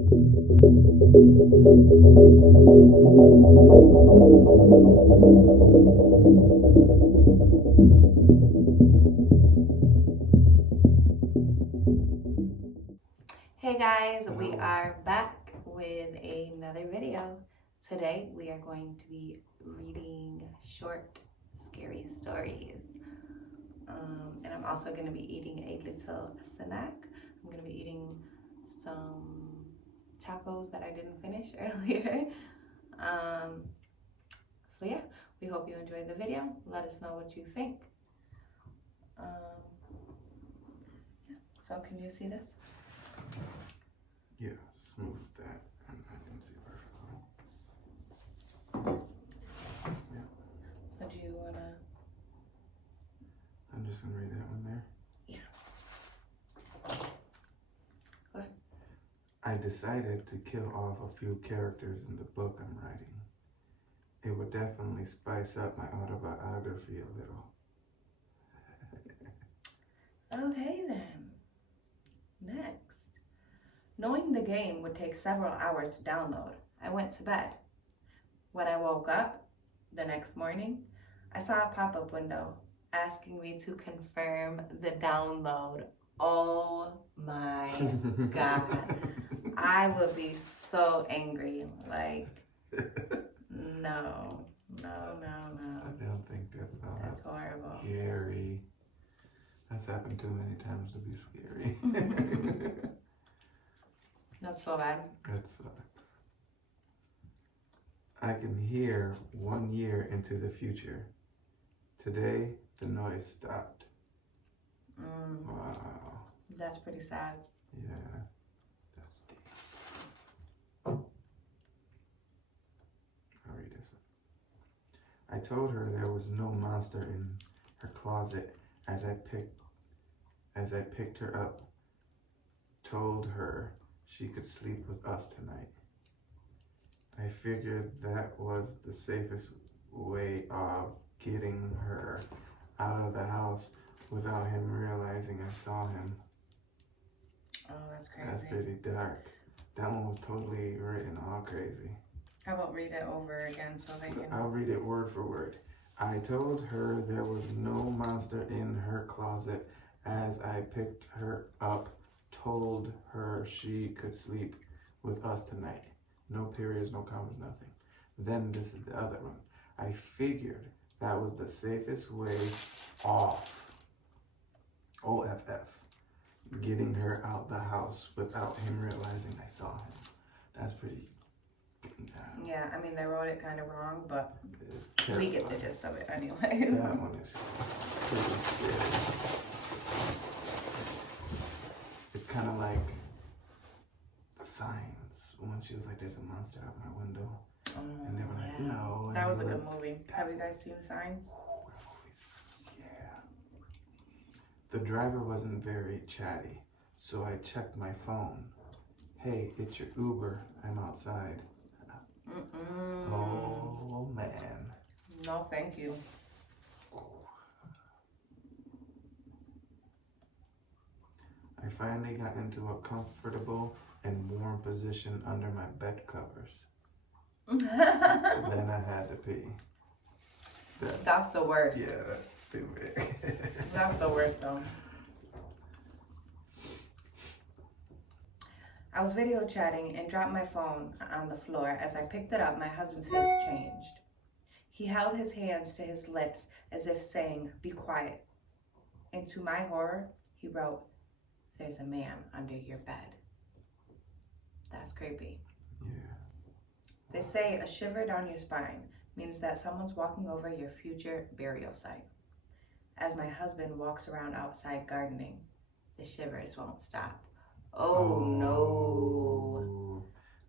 Hey guys, we are back with another video. Today we are going to be reading short, scary stories. And I'm also going to be eating a little snack. I'm going to be eating some tacos that I didn't finish earlier. So yeah, we hope you enjoyed the video. Let us know what you think. So can you see this? Yes, move that and I can see perfectly. Yeah. So do you want to? I'm just going to read that one there. Yeah. Go ahead. I decided to kill off a few characters in the book I'm writing. It would definitely spice up my autobiography a little. Okay then. Next. Knowing the game would take several hours to download, I went to bed. When I woke up the next morning, I saw a pop-up window asking me to confirm the download. Oh my God. I would be so angry. Like, no. I don't think that's horrible. Scary. That's happened too many times to be scary. That's so bad. That sucks. I can hear 1 year into the future. Today, the noise stopped. Wow. That's pretty sad. Yeah, that's deep. I'll read this one. I told her there was no monster in her closet as I picked her up. Told her she could sleep with us tonight. I figured that was the safest way of getting her out of the house without him realizing I saw him. Oh, that's crazy. That's pretty dark. That one was totally written all crazy. How about read it over again so they can... I'll read it word for word. I told her there was no monster in her closet as I picked her up, told her she could sleep with us tonight. No periods, no commas, nothing. Then this is the other one. I figured that was the safest way off. OFF. Getting her out the house without him realizing I saw him. That's pretty... Yeah, I mean, they wrote it kind of wrong, but terrifying. we get the gist of it anyway. That one is pretty scary. It's kind of like the Signs, when she was like, there's a monster out my window. And they were like, no. That was a good movie. Have you guys seen Signs? Yeah. The driver wasn't very chatty, so I checked my phone. Hey, it's your Uber. I'm outside. Oh, man. No, thank you. I finally got into a comfortable and warm position under my bed covers. Then I had to pee. That's the worst. Yeah, that's stupid. That's the worst though. I was video chatting and dropped my phone on the floor. As I picked it up, my husband's face changed. He held his hands to his lips as if saying, "Be quiet." And to my horror, he wrote, "There's a man under your bed." That's creepy. Yeah. They say a shiver down your spine means that someone's walking over your future burial site. As my husband walks around outside gardening, the shivers won't stop. Oh no.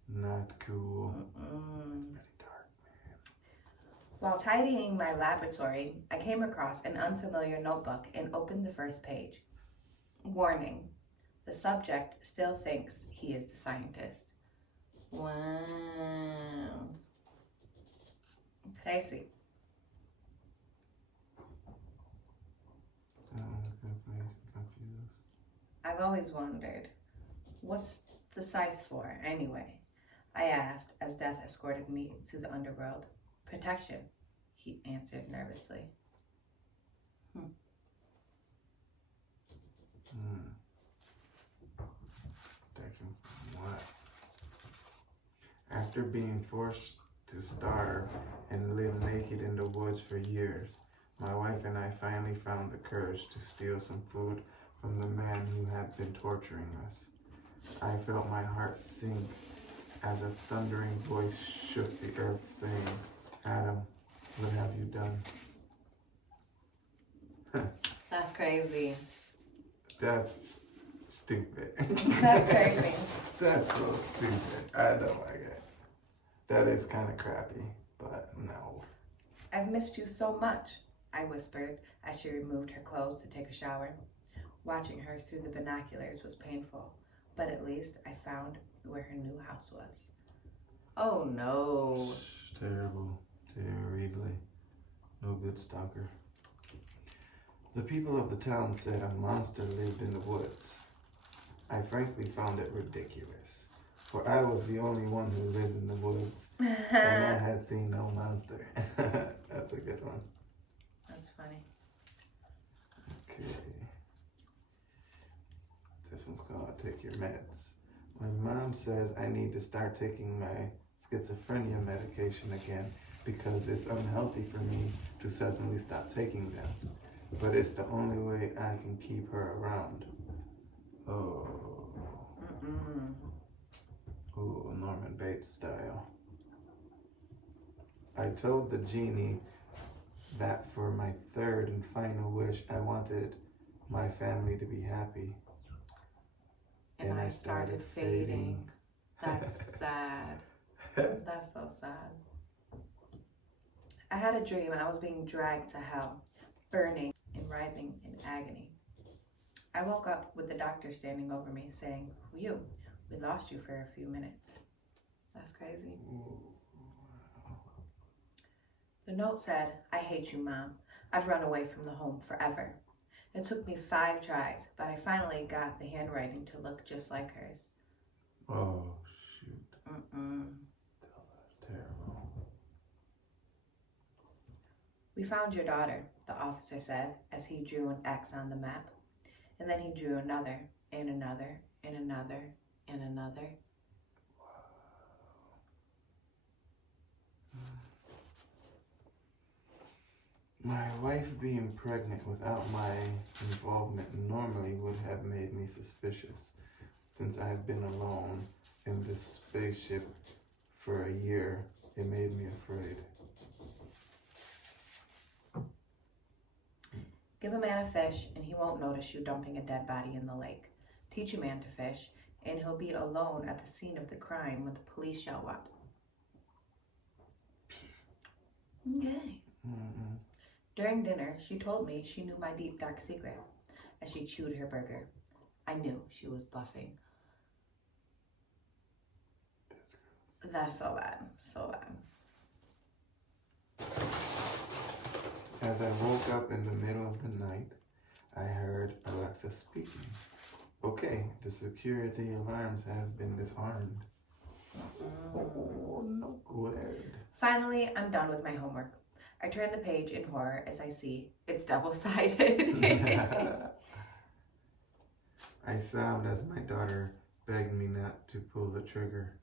Not cool. Pretty dark, man. While tidying my laboratory, I came across an unfamiliar notebook and opened the first page. Warning, the subject still thinks he is the scientist. Wow. Crazy. Confused. I've always wondered, what's the scythe for, anyway? I asked as Death escorted me to the underworld. Protection, he answered nervously. Protection from what? After being forced to starve and live naked in the woods for years, my wife and I finally found the courage to steal some food from the man who had been torturing us. I felt my heart sink as a thundering voice shook the earth, saying, Adam, what have you done? That's crazy. That's stupid. That's crazy. That's so stupid. I don't like it. That is kind of crappy, but no. I've missed you so much, I whispered as she removed her clothes to take a shower. Watching her through the binoculars was painful, but at least I found where her new house was. Oh no. Terrible. Terribly. No good stalker. The people of the town said a monster lived in the woods. I frankly found it ridiculous, for I was the only one who lived in the woods, and I had seen no monster. That's a good one. That's funny. Okay. This one's called Take Your Meds. My mom says I need to start taking my schizophrenia medication again because it's unhealthy for me to suddenly stop taking them. But it's the only way I can keep her around. Oh. Ooh, Norman Bates style. I told the genie that for my third and final wish, I wanted my family to be happy. And I started fading. That's sad. That's so sad. I had a dream I was being dragged to hell, burning and writhing in agony. I woke up with the doctor standing over me saying, we lost you for a few minutes. That's crazy. The note said, I hate you, Mom. I've run away from the home forever. It took me 5 tries, but I finally got the handwriting to look just like hers. Oh, shoot. That's terrible. We found your daughter, the officer said as he drew an X on the map. And then he drew another, and another, and another, and another. My wife being pregnant without my involvement normally would have made me suspicious, since I have been alone in this spaceship for a year. It made me afraid. Give a man a fish, and he won't notice you dumping a dead body in the lake. Teach a man to fish, and he'll be alone at the scene of the crime when the police show up. Okay. During dinner, she told me she knew my deep, dark secret. As she chewed her burger, I knew she was bluffing. That's so bad. So bad. As I woke up in the middle of the night, I heard Alexa speaking. Okay, the security alarms have been disarmed. Oh, no good. Finally, I'm done with my homework. I turn the page in horror as I see it's double-sided. I sobbed as my daughter begged me not to pull the trigger.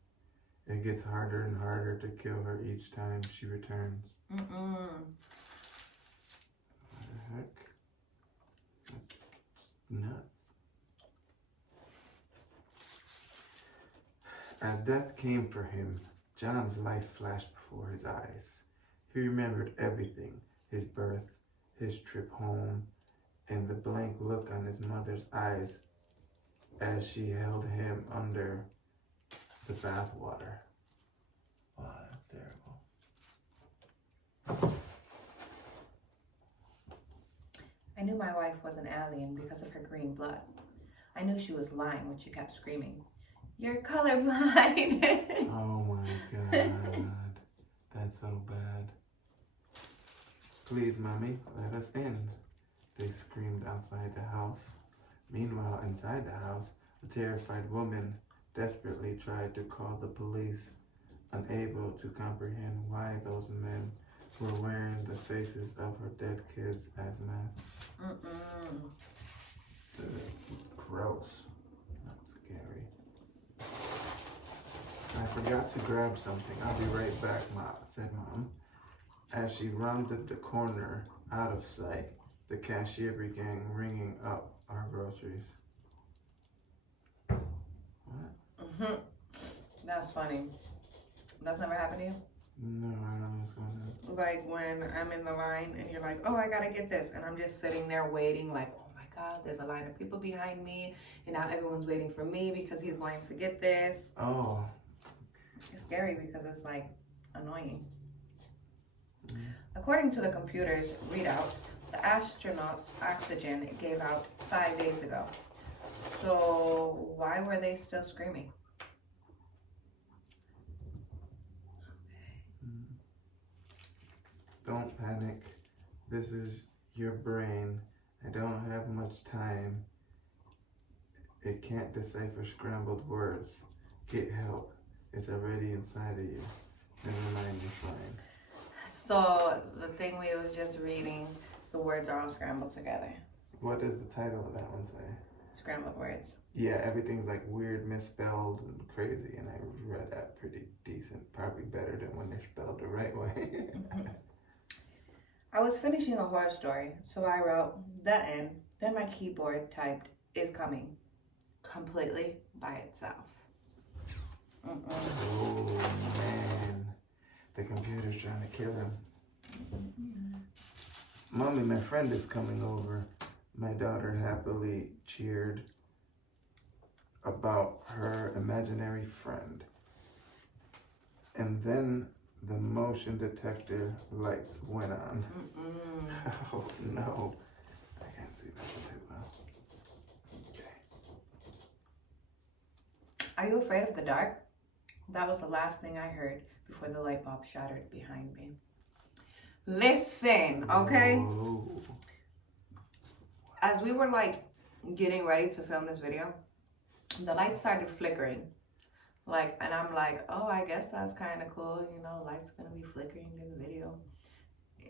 It gets harder and harder to kill her each time she returns. What the heck? That's nuts. As death came for him, John's life flashed before his eyes. He remembered everything, his birth, his trip home, and the blank look on his mother's eyes as she held him under the bathwater. Wow, that's terrible. I knew my wife was an alien because of her green blood. I knew she was lying when she kept screaming, "You're colorblind!" Oh my God. That's so bad. Please, Mommy, let us in. They screamed outside the house. Meanwhile, inside the house, a terrified woman desperately tried to call the police, unable to comprehend why those men were wearing the faces of her dead kids as masks. Gross. Not scary. I forgot to grab something. I'll be right back, said Mom. As she rounded the corner out of sight, the cashier began ringing up our groceries. What? That's funny. That's never happened to you? No, I don't know what's going on. Like when I'm in the line and you're like, oh, I gotta get this. And I'm just sitting there waiting like, oh my God, there's a line of people behind me. And now everyone's waiting for me because he's going to get this. Oh. It's scary because it's like annoying. According to the computer's readouts, the astronauts' oxygen gave out 5 days ago. So why were they still screaming? Don't panic. This is your brain. I don't have much time. It can't decipher scrambled words. Get help. It's already inside of you. Never mind, you're fine. So the thing we was just reading, the words are all scrambled together. What does the title of that one say? Scrambled words. Yeah, everything's like weird, misspelled, and crazy, and I read that pretty decent. Probably better than when they're spelled the right way. I was finishing a horror story, so I wrote the end, then my keyboard typed is coming completely by itself. Oh man, the computer's trying to kill him. Mommy, my friend is coming over. My daughter happily cheered about her imaginary friend. And then the motion detector lights went on. Oh no, I can't see that too well. Okay. Are you afraid of the dark? That was the last thing I heard before the light bulb shattered behind me. Listen, okay? Whoa. As we were like getting ready to film this video, the lights started flickering. And I'm like, oh, I guess that's kind of cool. You know, light's gonna be flickering in the video.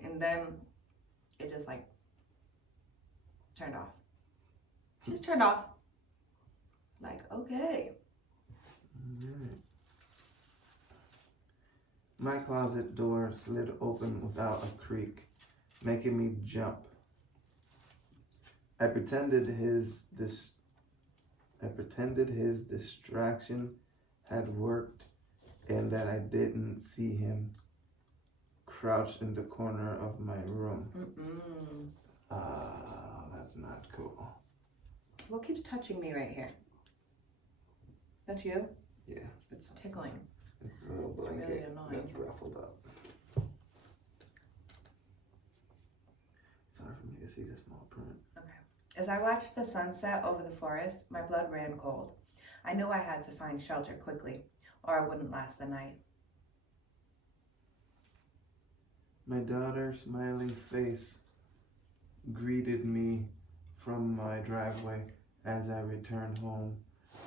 And then it just like turned off. Just turned off. Like, okay. Alright. My closet door slid open without a creak, making me jump. I pretended his distraction had worked and that I didn't see him crouched in the corner of my room. That's not cool. What keeps touching me right here? That's you? Yeah. It's tickling. It's a little blanket really annoying. that's ruffled up. It's hard for me to see the small print. As I watched the sunset over the forest, my blood ran cold. I knew I had to find shelter quickly, or I wouldn't last the night. My daughter's smiling face greeted me from my driveway as I returned home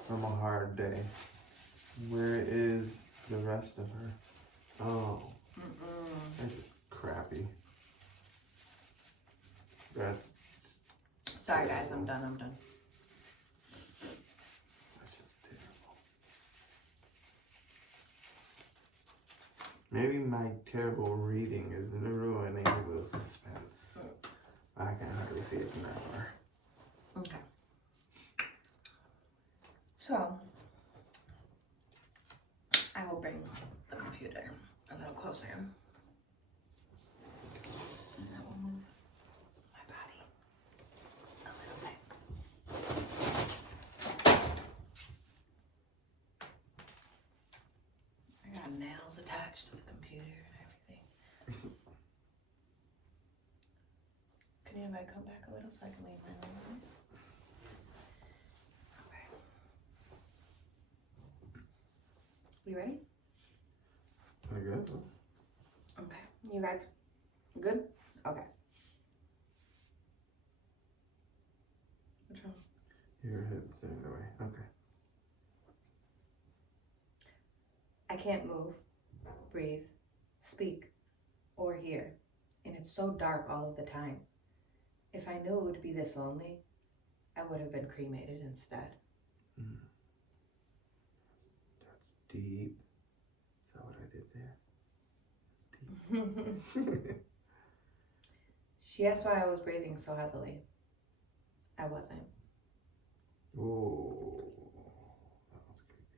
from a hard day. Where is the rest of her? Oh, that's crappy. That's Sorry guys, I'm done. That's just terrible. Maybe my terrible reading is ruining the suspense. I can hardly see it now. Okay. So, I will bring the computer a little closer. And I will move my body a little bit. I got nails attached to the computer and everything. Can you like come back a little so I can leave my room? Okay. You ready? I guess. Okay. You guys good? Okay. What's wrong? Your head's in the way. Okay. I can't move, breathe, speak, or hear, and it's so dark all of the time. If I knew it would be this lonely, I would have been cremated instead. Mm. That's deep. Is that what I did there? That's deep. She asked why I was breathing so heavily. I wasn't. Ooh, that was creepy.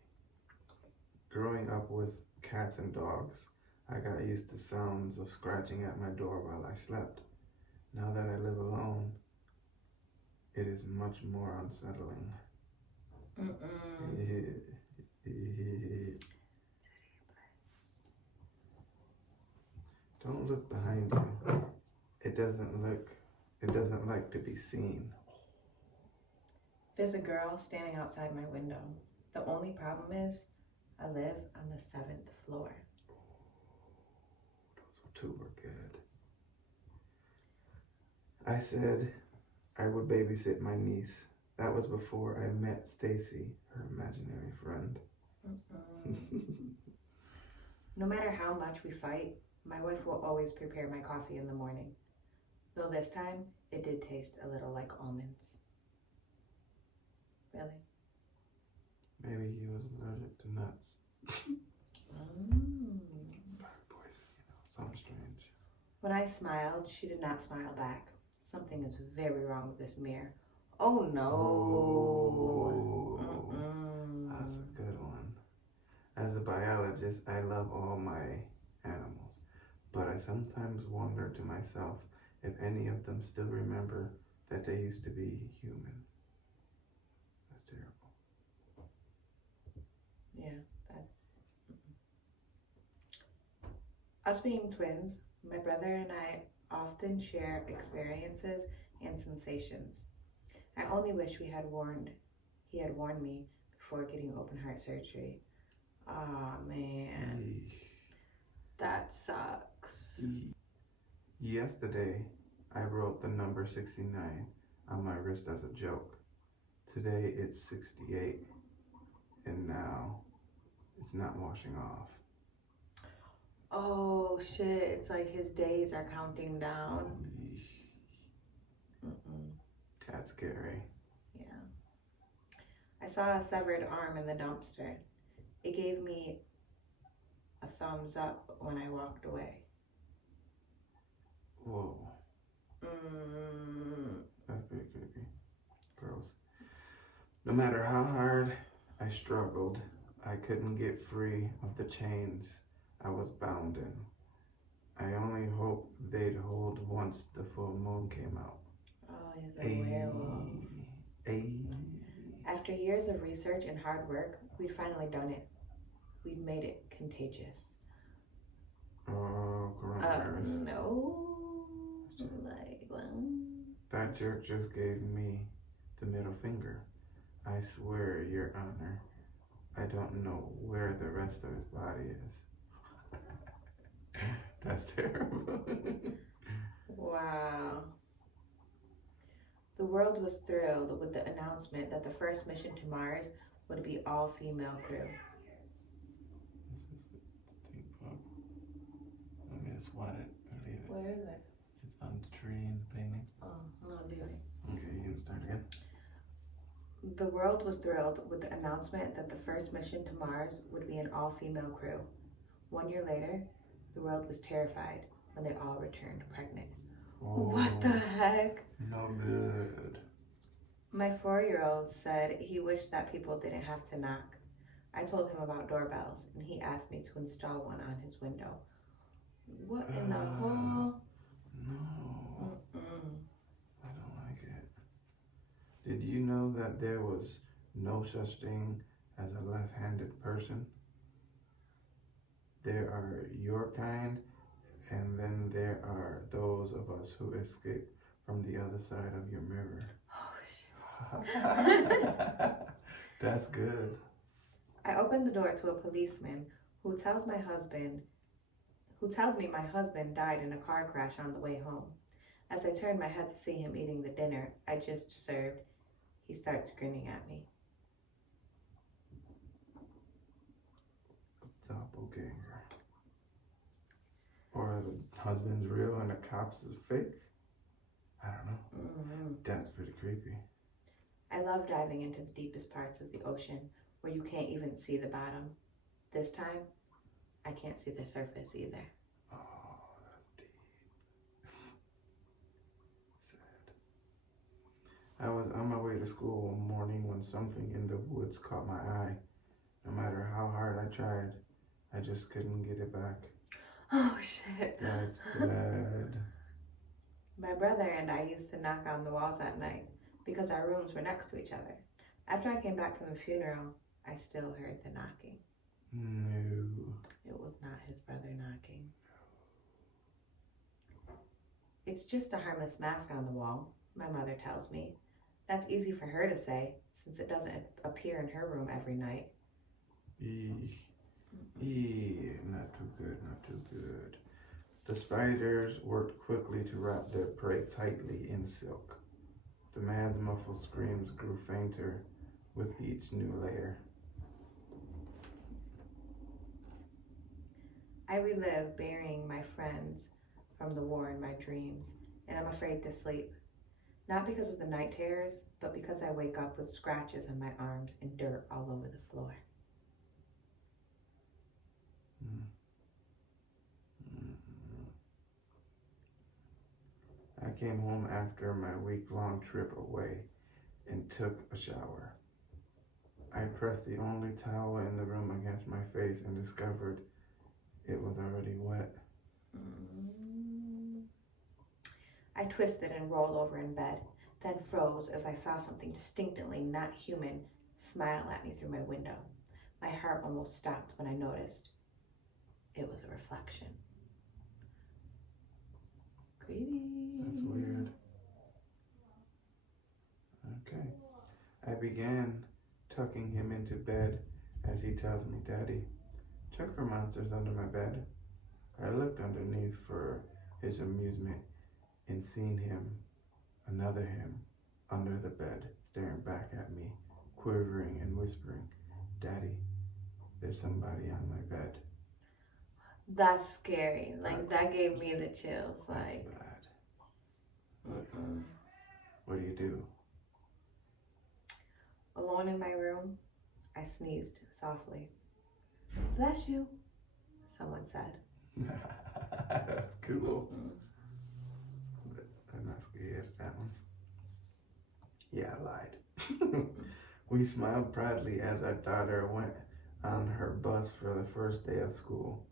Growing up with cats and dogs, I got used to sounds of scratching at my door while I slept. Now that I live alone, it is much more unsettling. Don't look behind you. It doesn't like to be seen. There's a girl standing outside my window. The only problem is, I live on the 7th floor. Those two were good. I said I would babysit my niece. That was before I met Stacy, her imaginary friend. No matter how much we fight, my wife will always prepare my coffee in the morning. Though this time, it did taste a little like almonds. Really? Maybe he was allergic to nuts. Bird poison, something strange. When I smiled, she did not smile back. Something is very wrong with this mirror. Oh no. That's a good one. As a biologist, I love all my animals, but I sometimes wonder to myself if any of them still remember that they used to be human. That's terrible. Yeah, Us being twins, my brother and I often share experiences and sensations. I only wish he had warned me before getting open heart surgery. Aw, man. That sucks. Yesterday, I wrote the number 69 on my wrist as a joke. Today, it's 68, and now it's not washing off. Oh, shit. It's like his days are counting down. That's scary. Yeah. I saw a severed arm in the dumpster. It gave me a thumbs up when I walked away. Whoa. That's pretty creepy. Gross. No matter how hard I struggled, I couldn't get free of the chains I was bound in. I only hope they'd hold once the full moon came out. Oh, he's a werewolf. After years of research and hard work, we'd finally done it. We'd made it contagious. Oh, coronavirus. No. Like, well. That jerk just gave me the middle finger. I swear, Your Honor, I don't know where the rest of his body is. That's terrible. Wow. The world was thrilled with the announcement that the first mission to Mars would be all-female crew. I'm gonna swat it or leave it. Where is it? It's on the tree in the painting. Oh, no, leave it. Okay, you can start again. The world was thrilled with the announcement that the first mission to Mars would be an all-female crew. 1 year later, the world was terrified when they all returned pregnant. Oh, What the heck? no good. My 4-year-old said he wished that people didn't have to knock. I told him about doorbells, and he asked me to install one on his window. What in the whole? No. I don't like it. Did you know that there was no such thing as a left-handed person? There are your kind, and then there are those of us who escape from the other side of your mirror. Oh, shit. That's good. I opened the door to a policeman who tells me my husband died in a car crash on the way home. As I turn my head to see him eating the dinner I just served, he starts grinning at me. What's up? doppelganger. Or the husband's real and the cops is fake. I don't know. Mm-hmm. That's pretty creepy. I love diving into the deepest parts of the ocean where you can't even see the bottom. This time, I can't see the surface either. Oh, that's deep. Sad. I was on my way to school one morning when something in the woods caught my eye. No matter how hard I tried, I just couldn't get it back. Oh, shit. That's bad. My brother and I used to knock on the walls at night because our rooms were next to each other. After I came back from the funeral, I still heard the knocking. No. It was not his brother knocking. It's just a harmless mask on the wall, my mother tells me. That's easy for her to say, since it doesn't appear in her room every night. Eek. Not too good, not too good. The spiders worked quickly to wrap their prey tightly in silk. The man's muffled screams grew fainter with each new layer. I relive burying my friends from the war in my dreams, and I'm afraid to sleep. Not because of the night terrors, but because I wake up with scratches on my arms and dirt all over the floor. I came home after my week-long trip away and took a shower. I pressed the only towel in the room against my face and discovered it was already wet. I twisted and rolled over in bed, then froze as I saw something distinctly not human smile at me through my window. My heart almost stopped when I noticed it was a reflection. Creepy. That's weird. Okay. I began tucking him into bed as he tells me, "Daddy, check for monsters under my bed." I looked underneath for his amusement and seen him, another him, under the bed, staring back at me, quivering and whispering, "Daddy, there's somebody on my bed." That's scary. Like, that gave me the chills. Like, that's bad. What do you do? Alone in my room, I sneezed softly. "Bless you," someone said. That's cool. I'm not scared of that one. Yeah, I lied. We smiled proudly as our daughter went on her bus for the first day of school.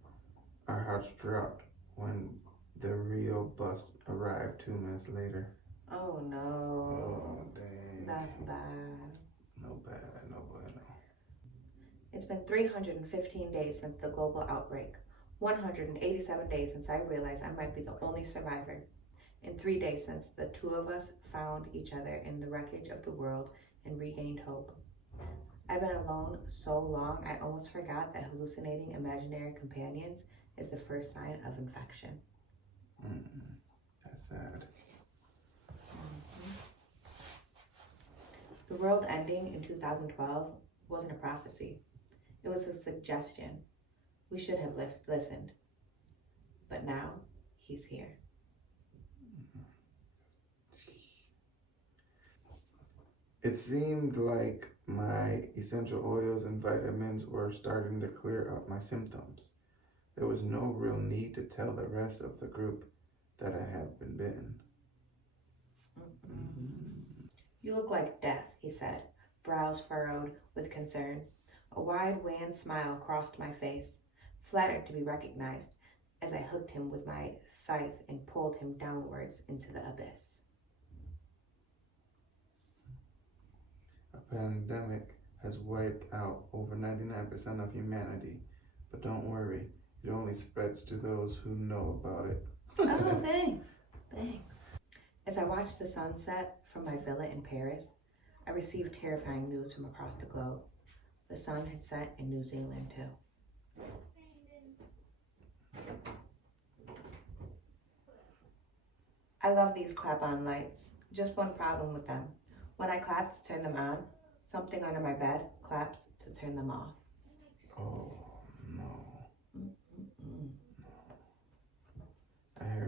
Our hearts dropped when the real bus arrived 2 minutes later. Oh no. Oh, dang. That's bad. No bad, no bueno. It's been 315 days since the global outbreak. 187 days since I realized I might be the only survivor. And 3 days since the two of us found each other in the wreckage of the world and regained hope. I've been alone so long I almost forgot that hallucinating imaginary companions is the first sign of infection. That's sad. The world ending in 2012 wasn't a prophecy. It was a suggestion. We should have listened. But now, he's here. It seemed like my essential oils and vitamins were starting to clear up my symptoms. There was no real need to tell the rest of the group that I had been bitten. You look like death, he said, brows furrowed with concern. A wide, wan smile crossed my face, flattered to be recognized, as I hooked him with my scythe and pulled him downwards into the abyss. A pandemic has wiped out over 99% of humanity, but don't worry, it only spreads to those who know about it. Oh, thanks. As I watched the sunset from my villa in Paris, I received terrifying news from across the globe. The sun had set in New Zealand too. I love these clap-on lights. Just one problem with them. When I clap to turn them on, something under my bed claps to turn them off. Oh, no.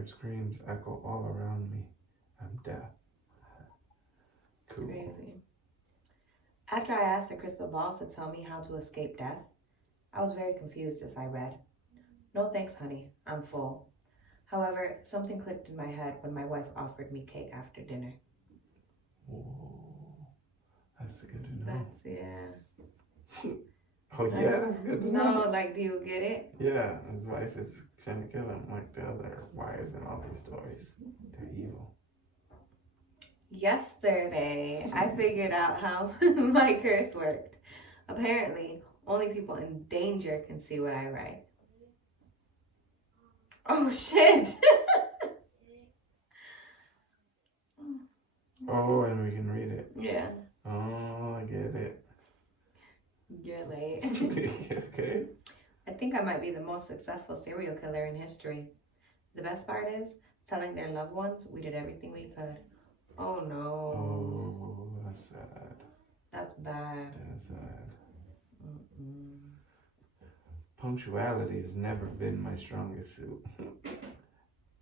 Her screams echo all around me. I'm deaf. Cool. Crazy. After I asked the crystal ball to tell me how to escape death, I was very confused as I read. No thanks, honey. I'm full. However, something clicked in my head when my wife offered me cake after dinner. Whoa. That's good to know. Oh, yeah, that's good to know. No, like, do you get it? Yeah, his wife is trying to kill him like the other wives in all these stories. They're evil. Yesterday, I figured out how my curse worked. Apparently, only people in danger can see what I write. Oh, shit! Oh, and we can read it. Yeah. Oh, I get it. You're late. Okay. I think I might be the most successful serial killer in history. The best part is, telling their loved ones we did everything we could. Oh no. Oh, that's sad. That's bad. That's sad. Mm-mm. Punctuality has never been my strongest suit.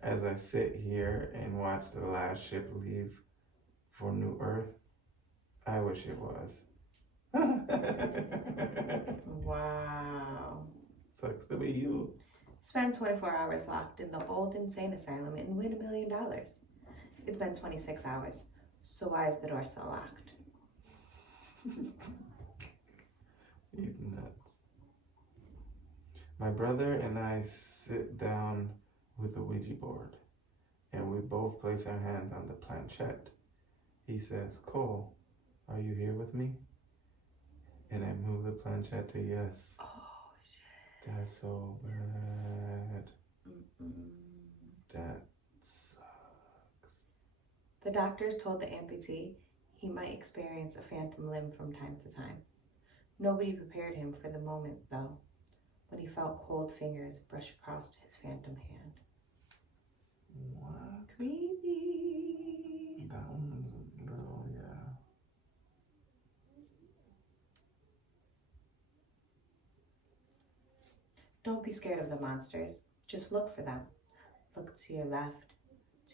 As I sit here and watch the last ship leave for New Earth, I wish it was. Wow. Sucks to be you. Spend 24 hours locked in the old insane asylum and win $1 million. It's been 26 hours. So why is the door still locked? He's nuts. My brother and I sit down with the Ouija board, and we both place our hands on the planchette. He says, Cole, are you here with me? And I move the planchette to yes. Oh, shit. That's so bad. Mm-mm. That sucks. The doctors told the amputee he might experience a phantom limb from time to time. Nobody prepared him for the moment, though, when he felt cold fingers brush across his phantom hand. What? Creepy. That one was a little, yeah. Don't be scared of the monsters. Just look for them. Look to your left,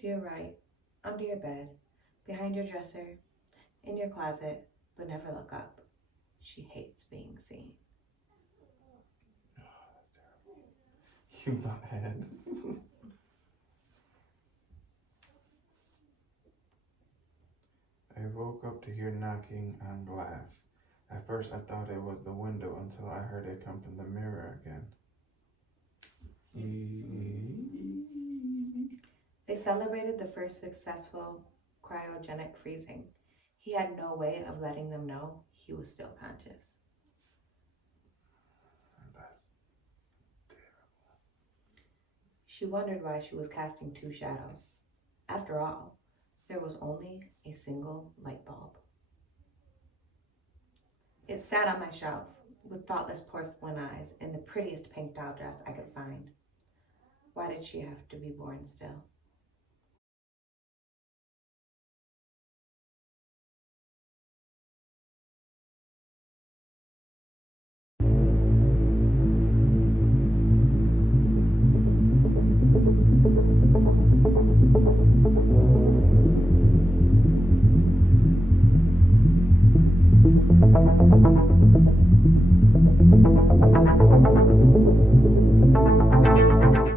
to your right, under your bed, behind your dresser, in your closet, but never look up. She hates being seen. Oh, that's terrible. You butthead. I woke up to hear knocking on glass. At first I thought it was the window until I heard it come from the mirror again. They celebrated the first successful cryogenic freezing. He had no way of letting them know he was still conscious. That's terrible. She wondered why she was casting two shadows. After all, there was only a single light bulb. It sat on my shelf with thoughtless porcelain eyes and the prettiest pink doll dress I could find. Why did she have to be born still?